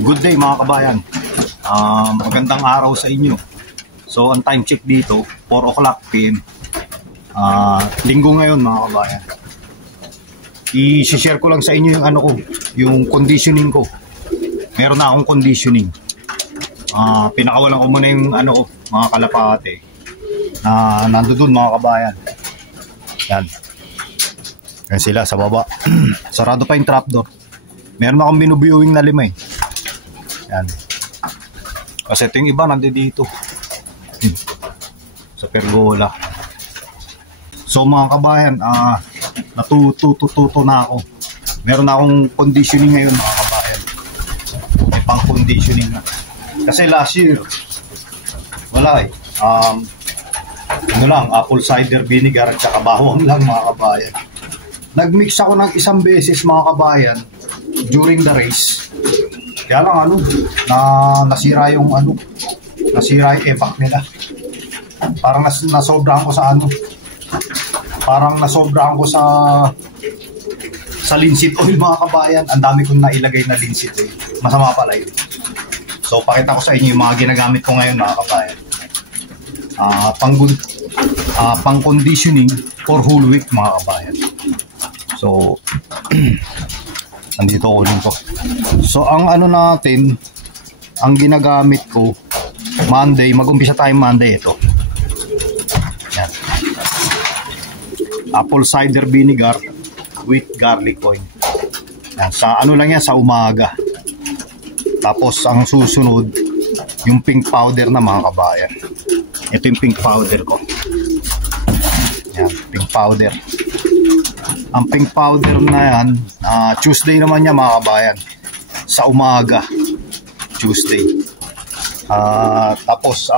Good day mga kabayan. Magandang araw sa inyo. So ang time check dito 4 o'clock PM. Linggo ngayon mga kabayan. I-share ko lang sa inyo yung ano ko, yung conditioning ko. Meron na akong conditioning. Pinakawalan ko muna yung ano ko, mga kalapate na nandoon mga kabayan. Yan. Yan sila sa baba. Sarado pa yung trapdoor. Meron akong binubuing na 5 eh. Yan. Kasi ito yung iba nandito sa pergola. So mga kabayan, natututo na ako. Meron na akong conditioning ngayon mga kabayan. May pang conditioning na. Kasi last year wala eh. Ano lang, apple cider vinegar at saka bawang lang mga kabayan. Nagmix ako ng isang beses mga kabayan during the race. Kaya lang nasira yung nasira yung evac nila. Parang nasobrahan ko sa parang nasobrahan ko sa linseed oil mga kabayan. Ang dami kong nailagay na linseed oil. Masama pala yun. So pakita ko sa inyo yung mga ginagamit ko ngayon mga kabayan. Pang conditioning for whole week mga kabayan. So nandito ulit ko. So ang natin, ang ginagamit ko Monday, mag-umpisa tayo Monday ito. Yan. Apple cider vinegar with garlic oil. Yan, sa lang yan, sa umaga. Tapos ang susunod yung pink powder na mga kabayan. Ito yung pink powder ko. Yan, pink powder. Ang pink powder na yan, Tuesday naman niya mga kabayan. Sa umaga. Tuesday. Tapos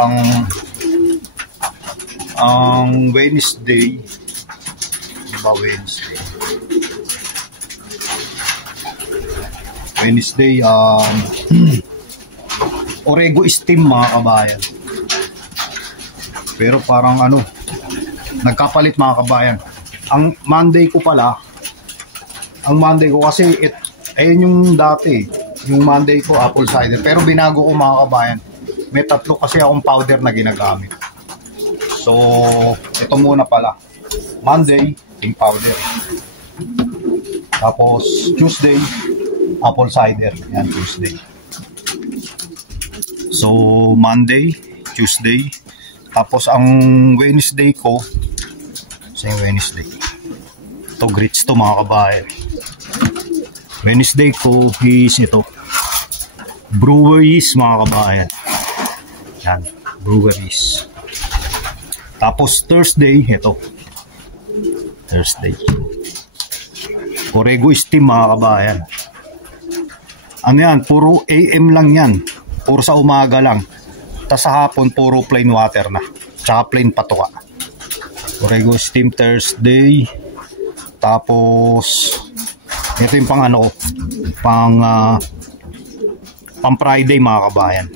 ang Wednesday. Diba Wednesday? Wednesday, Orego steam mga kabayan. Pero parang nagkapalit mga kabayan. Ang Monday ko kasi ayun yung dati, yung Monday ko apple cider, pero binago ko mga kabayan. May 3 kasi akong powder na ginagamit. So ito muna pala, Monday pink powder, tapos Tuesday apple cider. Yan, Tuesday. So Monday, Tuesday, tapos ang Wednesday ko, Wednesday. Ito grits to mga kabayan. Wednesday ko is ito. Breweries mga kabayan. Yan, breweries. Tapos Thursday, ito. Thursday. Orego steam mga kabayan. Ano yan? Puro AM lang yan. Puro sa umaga lang. Tapos sa hapon, puro plain water na. Tsaka plain patuka. Orego steam Thursday. Tapos ito yung pang Friday mga kabayan.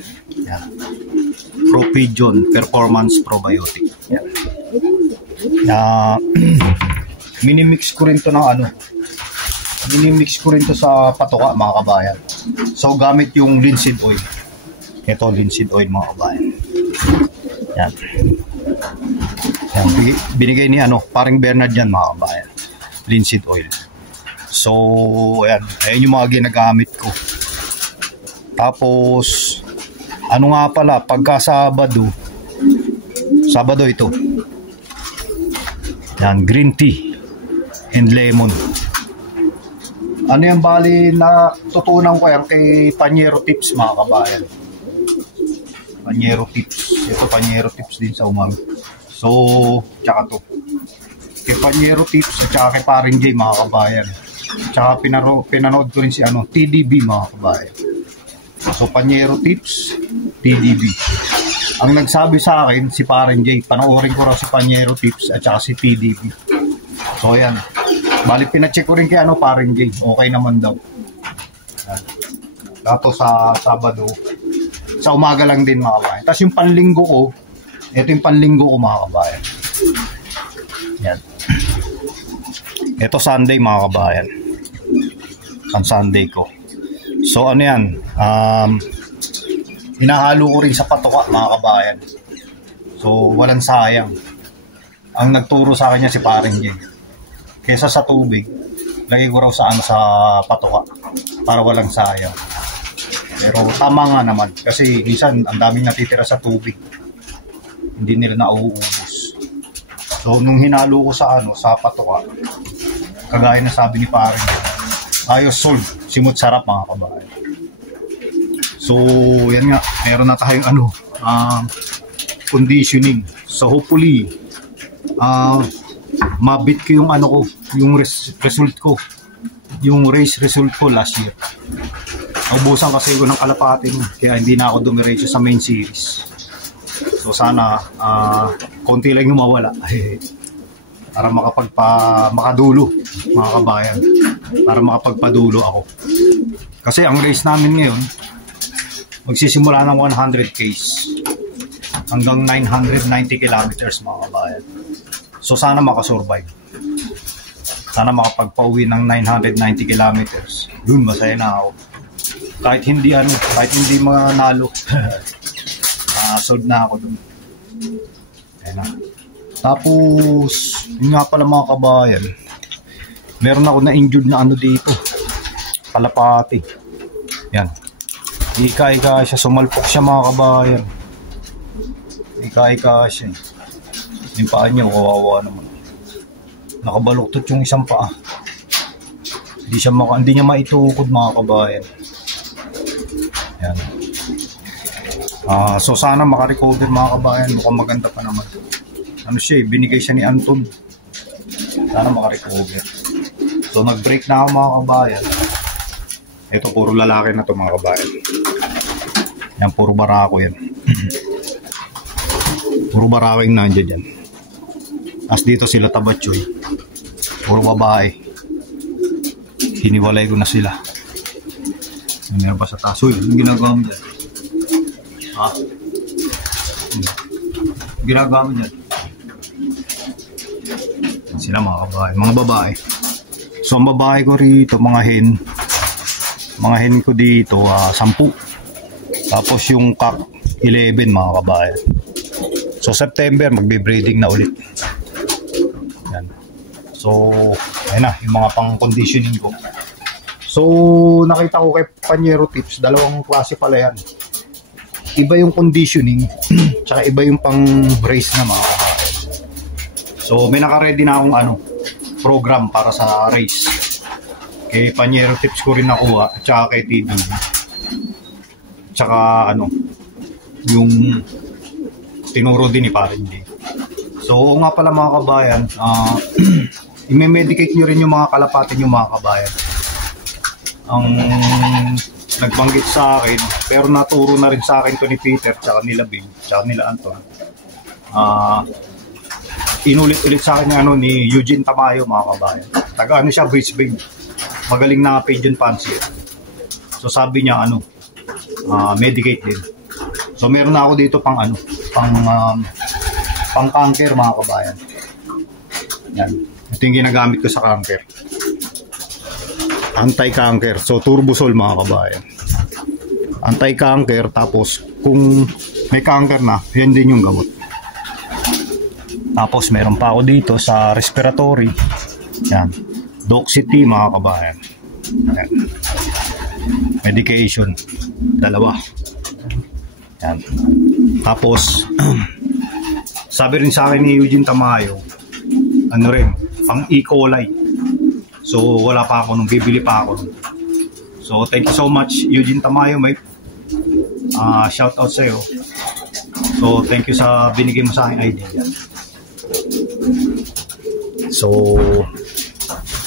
Yan. Propigeon Performance Probiotic. Yan. Minimix ko rin to minimix ko rin to sa patuka mga kabayan. So gamit yung linseed oil. Ito linseed oil mga kabayan. Yan. Yan, binigay ni paring Bernard yan mga kabayan, linseed oil. So ayan yung mga ginagamit ko. Tapos nga pala, pagka Sabado ito, yan, green tea and lemon. Yan bali na tutunan ko yan kay Panyero Tips mga kabayan. Panyero Tips. Ito Panyero Tips din sa umaga. So, tsaka to. Kay Panyero Tips at tsaka kay Paring J mga kabayan. Tsaka pinanood ko rin si TDB mga kabayan. So, Panyero Tips, TDB. Ang nagsabi sa akin, si Paring J. Panoorin ko raw si Panyero Tips at tsaka si TDB. So, ayan. Bali, pinacheck ko rin kay Paring J. Okay naman daw. Tapos sa Sabado, sa umaga lang din mga kabayan. Tapos yung panlinggo ko, ito yung panlinggo ko mga kabayan. Yan. Ito Sunday mga kabayan. Ang Sunday ko. So ano yan, hinahalo ko rin sa patuka mga kabayan. So walang sayang. Ang nagturo sa akin niya si Paring Jay. Kesa sa tubig, lagay ko raw sa patuka para walang sayang. Pero tama nga naman kasi minsan ang daming natitira sa tubig. Hindi nila nauubos. So nung hinalo ko sa patuka, kagaya na sabi ni Paring Jay, ayos sold, simut sarap mga kabayan. So yan nga, meron na tayong conditioning. So hopefully mabit ko yung yung result ko, yung race result ko last year. Naubusan kasi ko ng kalapati kaya hindi na ako dumiretso sa main series. So sana konti lang yung mawala para makadulo mga kabayan, para makapagpadulo ako. Kasi ang race namin ngayon magsisimula ng 100 Ks hanggang 990 kilometers mga kabayan. So sana makasurvive. Sana makapagpauwi ng 990 kilometers. Yun, masaya na ako. Kahit hindi manalo. Sold na ako dun. Ayan na. Tapos, yun nga pala mga kabayan. Meron ako na-injured na dito. Kalapati. Yan. Ika-ika siya. Sumalpok siya mga kabayan. Ika-ika siya. Yung paa niya, kawawa naman. Nakabaluktot yung isang paa. Hindi niya maitukod mga kabayan. Yan. So sana makarecover mga kabayan. Mukhang maganda pa naman. Binigay siya ni Anton. Sana makarecover. So nag-break na ako mga kabayan. Ito puro lalaki na to mga kabayan. Yan, puro barako yan. Puro barawing nandiyan yan. As dito sila tabatchoy. Puro babae. Hiniwalay ko na sila. Meron pa sa taas. Uy, yung ginagawa mo dyan? Ha? Ginagawa mo dyan? Sila mga babae. Mga babae. So ang babae ko rito, mga hen. Mga hen ko dito, 10. Tapos yung cock, 11 mga kabayan. So September, magbe-breeding na ulit. Yan. So, ayun na, yung mga pang-conditioning ko. So, nakita ko kay Panyero Tips, dalawang klase pala yan. Iba yung conditioning, tsaka iba yung pang-race na mga kabayan. So, may naka-ready na akong program para sa race. Kay Panyero Tips ko rin nakuha, tsaka kay TD. Tsaka yung tinuro din ni Paring Jay. So, nga pala mga kabayan, i-medicate nyo rin yung mga kalapatin yung mga kabayan. Ang nagbanggit sa akin, pero naturo na rin sa akin to ni Peter, tsaka nila Bing, tsaka nila Anton. Inulit-ulit sa akin yung ni Eugene Tamayo mga kabayan. Taga siya, Brisbane. Magaling na pigeon fancier. So sabi niya medicate din. So meron na ako dito pang cancer mga kabayan. Yan. Ito yung ginagamit ko sa cancer. Anti-cancer. So Turbosol mga kabayan. Anti-cancer, tapos kung may cancer na, yan din yung gamot. Tapos meron pa ako dito sa respiratory. Yan. Doxity mga kabayan. Yan. Medication. 2. Yan. Tapos sabi rin sa akin ni Eugene Tamayo, pang E. coli. So wala pa ako nung, bibili pa ako nung. So thank you so much Eugene Tamayo, mate. Shout out sa iyo. So thank you sa binigay mo sa aking idea. So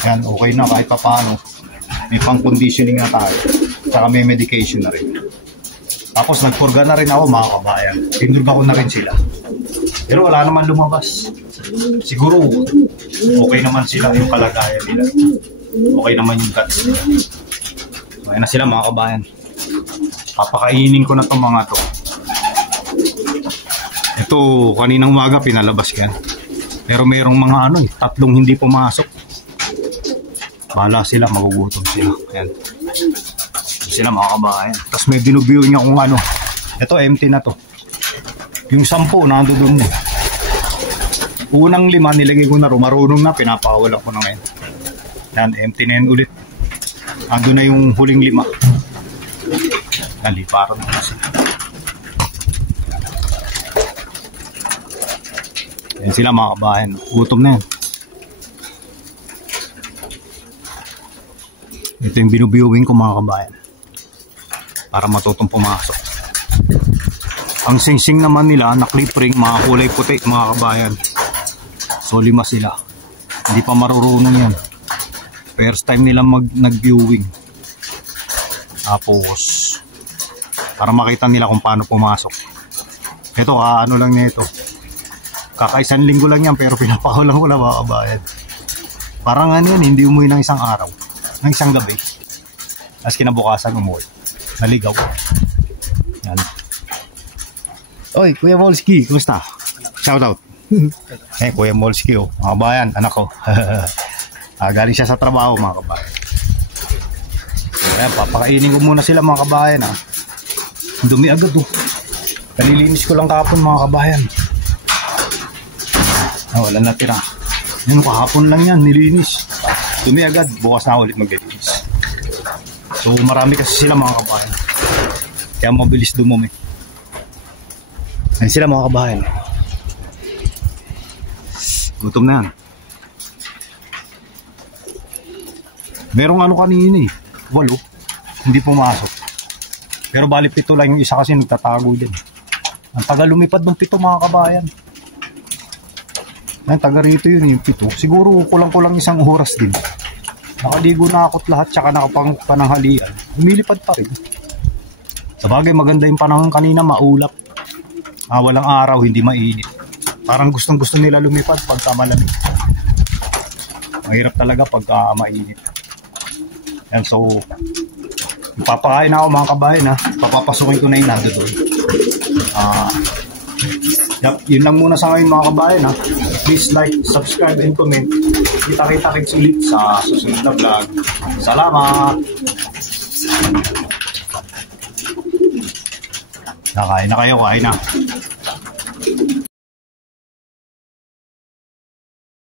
yan, okay na kahit pa paano. May pang conditioning na tayo. Saka may medication na rin. Tapos nagpurga na rin ako mga kabayan. Tinurga ko na rin sila. Pero wala naman lumabas. Siguro okay naman sila yung kalagayan nila. Okay naman yung guts nila. So ayun na sila mga kabayan. Papakainin ko na itong mga to. Ito kaninang umaga pinalabas yan. Pero merong mga 3 hindi pumasok. Bahala sila, magugutom sila. Ayan. Sila mga kabayan. Tapos may binubiyo niya kung ano. Ito empty na to. Yung 10 nando doon mo. Unang 5 nilagay ko na ro. Marunong na, pinapawalan ko na ngayon. Yan, empty na yan ulit. Ando na yung huling 5. Naliparan na kasi. Yan sila mga kabayan. Gutom na yan. Ito yung binubiewing ko mga kabayan. Para matutong pumasok. Ang singsing naman nila na clip ring, mga kulay puti mga kabayan. So 5 sila. Hindi pa marurunong yan. First time nila nag-viewing. Tapos para makita nila kung paano pumasok. Ito ano lang nito. Kakaisang linggo lang yan pero pinapahulang ko lang mga kabayan. Parang ano yan, hindi umuwi ng isang araw. Ng isang gabi. As kinabukasan umuwi. Naligaw. Yan. Oy, Kuya Molski, kumusta? Shout out. Kuya Molski, mga kabayan, anak ko. Galing siya sa trabaho, mga kabayan. Ayan, papakainin ko muna sila, mga kabayan. Dumi agad, Kalilinis ko lang kahapon, mga kabayan. Wala natira. Yun, kahapon lang yan, nilinis. Dumi agad, bukas na ulit maglilinis. So, marami kasi sila, mga kabayan. Kaya mabilis dumumi. Ayan sila mga kabayan. Gutom na yan. Merong ano kanina 8. Hindi pumasok. Pero bali 7 lang yung isa kasi nagtatago din. Ang taga lumipad ng 7 mga kabayan. Ang taga rito yun yung 7. Siguro kulang-kulang 1 oras din. Nakaligo na ako't lahat tsaka nakapananghalian. Umilipad pa rin. Sabagay maganda yung panahon kanina, maulap. Walang araw, hindi mainit. Parang gustong-gusto nila lumipad pagka malamig. Mahirap talaga pagka mainit. Yan, so papakain na ako mga kabayan papapasukin ko na yung nado doon. Yun lang muna sa ngayon mga kabayan Please like, subscribe, and comment. Kita-kita-kits ulit sa susunod na vlog. Salamat! Nakain na kayo, kain na.